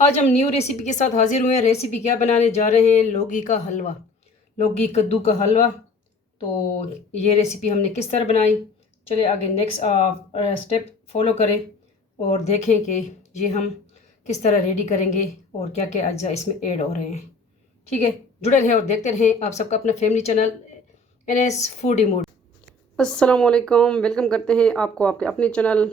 आज हम new recipe के साथ हाजिर हुए हैं। रेसिपी क्या बनाने जा रहे हैं? लौकी का हलवा, लौकी कद्दू का हलवा। तो ये रेसिपी हमने किस तरह बनाई, चलिए आगे नेक्स्ट स्टेप फॉलो करें और देखें कि ये हम किस तरह रेडी करेंगे और क्या क्या अज्जा इसमें ऐड हो रहे हैं। ठीक है, जुड़े रहें और देखते रहें आप सबका अपना family channel NS foodie mood. अस्सलाम वालेकुम, वेलकम करते हैं आपको आपके अपने चैनल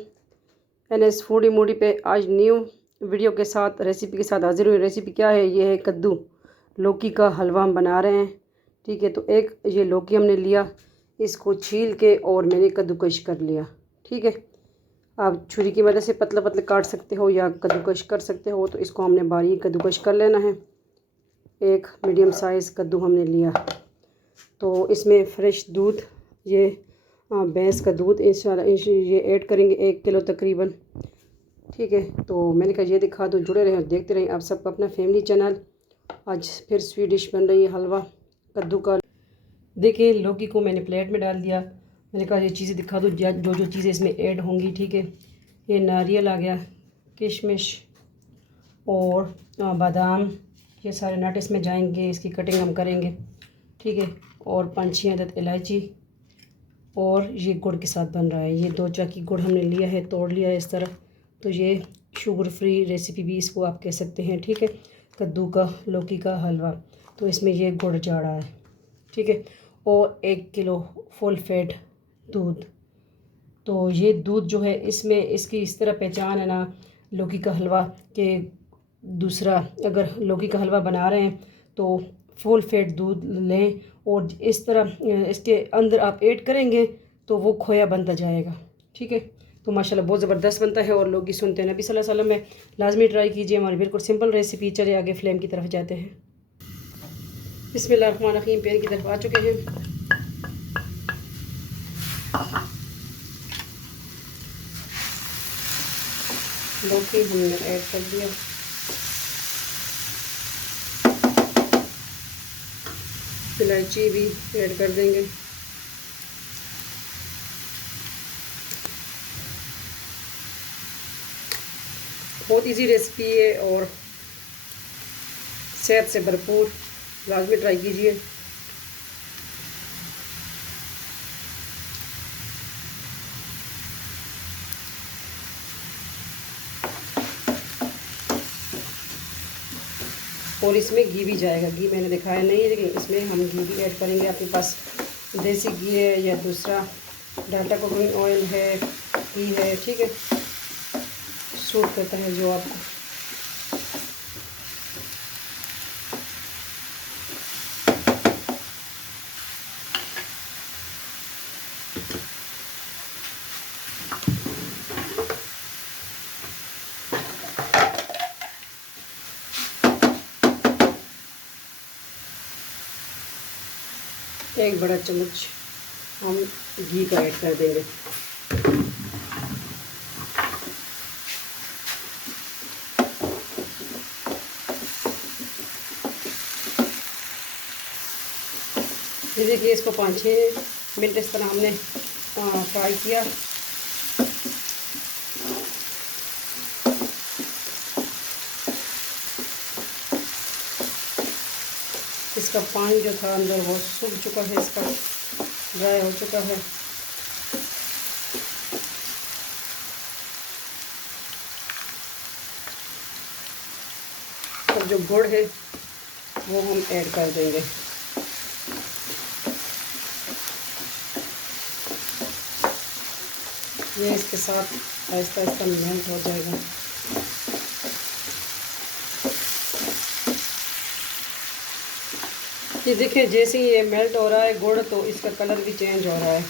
NS फूडी मूडी पे। आज न्यू वीडियो के साथ रेसिपी के साथ हाजिर हुई। रेसिपी क्या है? ये है कद्दू लौकी का हलवा हम बना रहे हैं। ठीक है, तो एक ये लौकी हमने लिया, इसको छील के और मैंने कद्दूकश कर लिया। ठीक है, आप छुरी की मदद से पतला पतला काट सकते हो या कद्दूकश कर सकते हो। तो इसको हमने बारीक कद्दूकश कर लेना है। एक मीडियम साइज़ कद्दू हमने लिया। तो इसमें फ्रेश दूध, ये भैंस का दूध इंशाल्लाह ये ऐड करेंगे 1 किलो तकरीबन। ठीक है, तो मैंने कहा ये दिखा दो, जुड़े रहें और देखते रहें आप सबका अपना फैमिली चैनल। आज फिर स्वीट डिश बन रही है हलवा कद्दू का। देखिए, लौकी को मैंने प्लेट में डाल दिया। मैंने कहा ये चीज़ें दिखा दो जो जो चीज़ें इसमें ऐड होंगी। ठीक है, ये नारियल आ गया, किशमिश और बादाम, ये सारे नट इसमें जाएंगे। इसकी कटिंग हम करेंगे। ठीक है, और 5-6 अदद इलायची, और ये गुड़ के साथ बन रहा है। ये 2 चाकी गुड़ हमने लिया है, तोड़ लिया है इस तरह। तो ये शुगर फ्री रेसिपी भी इसको आप कह सकते हैं। ठीक है, कद्दू का लौकी का हलवा। तो इसमें ये गुड़ जा रहा है। ठीक है, और 1 किलो फुल फैट दूध। तो ये दूध जो है इसमें इसकी इस तरह पहचान है ना लौकी का हलवा के, दूसरा अगर लौकी का हलवा बना रहे हैं तो फुल फैट दूध लें और इस तरह इसके अंदर आप ऐड करेंगे तो वो खोया बनता जाएगा। ठीक है, तो माशाल्लाह बहुत ज़बरदस्त बनता है। और लोग ही सुनते हैं नबी सल्लल्लाहु अलैहि वसल्लम में, लाजमी ट्राई कीजिए। हमारी बिल्कुल सिंपल रेसिपी। चलिए आगे फ्लेम की तरफ जाते हैं। बिस्मिल्लाहिर्रहमानिर्रहीम, पैन की तरफ आ चुके हैं। लौकी हमने ऐड कर दिया, इलायची भी ऐड कर देंगे। बहुत इजी रेसिपी है और सेहत से भरपूर, लाजमी ट्राई कीजिए। और इसमें घी भी जाएगा। घी मैंने दिखाया नहीं है, लेकिन इसमें हम घी भी ऐड करेंगे। आपके पास देसी घी है या दूसरा डाटा कोकोनट ऑयल है, घी है, ठीक है, सूट करता है जो आपको। एक बड़ा चम्मच हम घी का ऐड कर देंगे। ये देखिए, इसको 5-6 मिनट इस तरह हमने फ्राई किया। इसका पानी जो था अंदर वो सूख चुका है, इसका ड्राई हो चुका है। और जो गुड़ है वो हम ऐड कर देंगे। ये इसके साथ आहिस्ता आहिस्ता मेल्ट हो जाएगा। ये देखिए, जैसे ही ये मेल्ट हो रहा है गुड़, तो इसका कलर भी चेंज हो रहा है।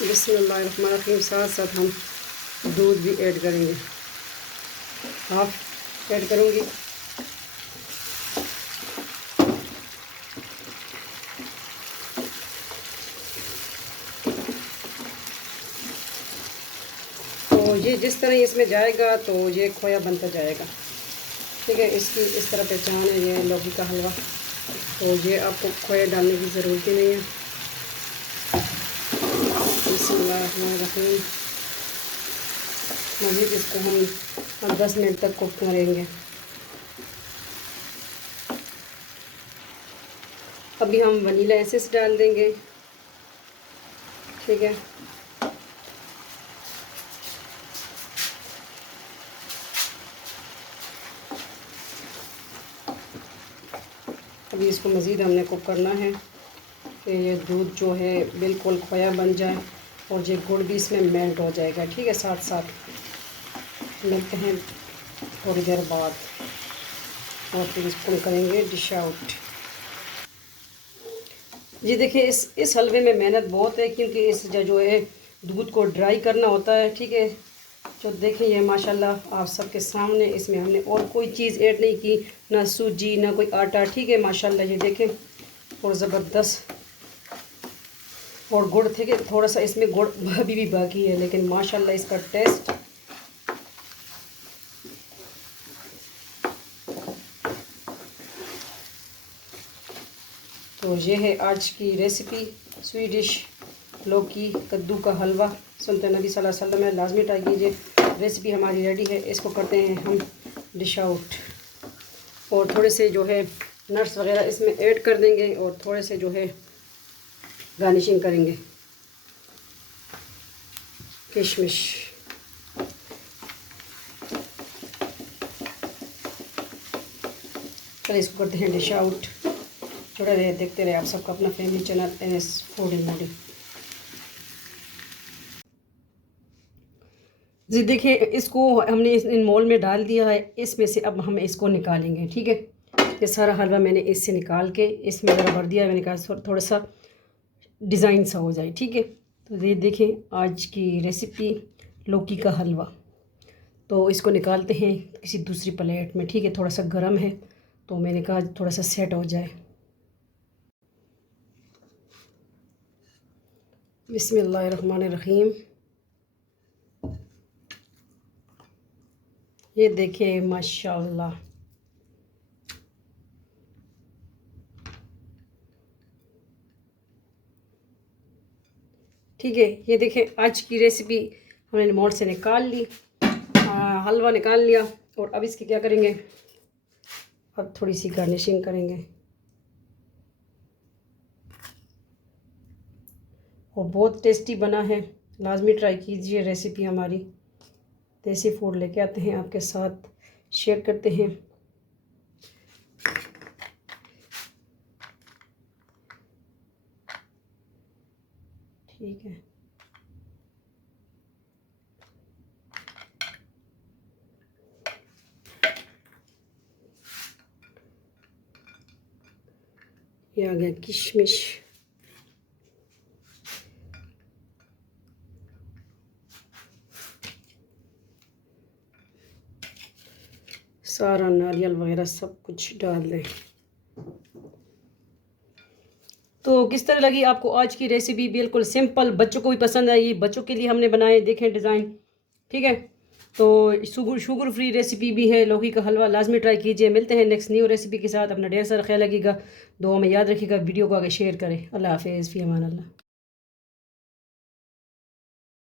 बिस्मिल्लाहिर्रहमानिर्रहीम, साथ साथ हम दूध भी ऐड करेंगे। हाफ ऐड करूँगी। तो ये जिस तरह इसमें जाएगा तो ये खोया बनता जाएगा। ठीक है, इसकी इस तरह पहचान है ये लौकी का हलवा। तो ये आपको खोया डालने की ज़रूरत ही नहीं है। बिस्मिल्लाहिर्रहमानिर्रहीम। मज़ीद इसको हम 10 मिनट तक कुक करेंगे। अभी हम वनीला एसेंस डाल देंगे, ठीक है। अभी इसको मज़ीद हमने कुक करना है कि ये दूध जो है बिल्कुल खोया बन जाए और ये गुड़ भी इसमें मेल्ट हो जाएगा, ठीक है। साथ साथ मिलते हैं थोड़ी देर बाद और फिर इसको करेंगे डिश आउट। जी देखिए, इस हलवे में मेहनत बहुत है, क्योंकि इस जो है दूध को ड्राई करना होता है, ठीक है। तो देखिए ये माशाल्लाह आप सबके सामने, इसमें हमने और कोई चीज़ ऐड नहीं की, ना सूजी ना कोई आटा, ठीक है। माशाल्लाह ये देखें और ज़बरदस्त। और गुड़ थे कि थोड़ा सा इसमें गुड़ अभी भी बाकी है, लेकिन माशाल्लाह इसका टेस्ट तो ये है आज की रेसिपी, स्वीट डिश लौकी कद्दू का हलवा। सुनते नबी सल्लल्लाहु अलैहि वसल्लम है, लाजमी ट्राई कीजिए। रेसिपी हमारी रेडी है, इसको करते हैं हम डिश आउट। और थोड़े से जो है नट्स वगैरह इसमें ऐड कर देंगे और थोड़े से जो है गार्निशिंग करेंगे, किशमिश। चलिए इसको करते हैं डिश आउट। जुड़े रहे, देखते रहे आप सबका अपना family channel NS food in मोडी। जी देखिए, इसको हमने इन मोल में डाल दिया है। इसमें से अब हम इसको निकालेंगे, ठीक है। ये सारा हलवा मैंने इससे निकाल के इसमें ज़रा भर दिया है। मैंने कहा थोड़ा सा डिज़ाइन सा हो जाए, ठीक है। तो ये देखिए आज की रेसिपी लौकी का हलवा। तो इसको निकालते हैं किसी दूसरी प्लेट में, ठीक है। थोड़ा सा गर्म है तो मैंने कहा थोड़ा सा सेट हो जाए। बिस्मिल्लाहिर्रहमानिर्रहीम। ये देखिए माशाल्लाह, ठीक है। ये देखिए आज की रेसिपी हमने मोल्ड से निकाल ली, हलवा निकाल लिया। और अब इसकी क्या करेंगे, अब थोड़ी सी गार्निशिंग करेंगे। और बहुत टेस्टी बना है, लाजमी ट्राई कीजिए। रेसिपी हमारी देसी फूड लेके आते हैं, आपके साथ शेयर करते हैं। ठीक है, ये आ गया किशमिश। सारा नारियल वगैरह सब कुछ डाल दें। तो किस तरह लगी आपको आज की रेसिपी? बिल्कुल सिंपल, बच्चों को भी पसंद आई। बच्चों के लिए हमने बनाए, देखें डिज़ाइन, ठीक है। तो शुगर फ्री रेसिपी भी है लौकी का हलवा, लाजमी ट्राई कीजिए। मिलते हैं नेक्स्ट न्यू रेसिपी के साथ। अपना ढेर सारा ख्याल रखिएगा, दुआ में याद रखिएगा। वीडियो को आगे शेयर करें। अल्लाह हाफिज़, फ़ी अमान अल्लाह।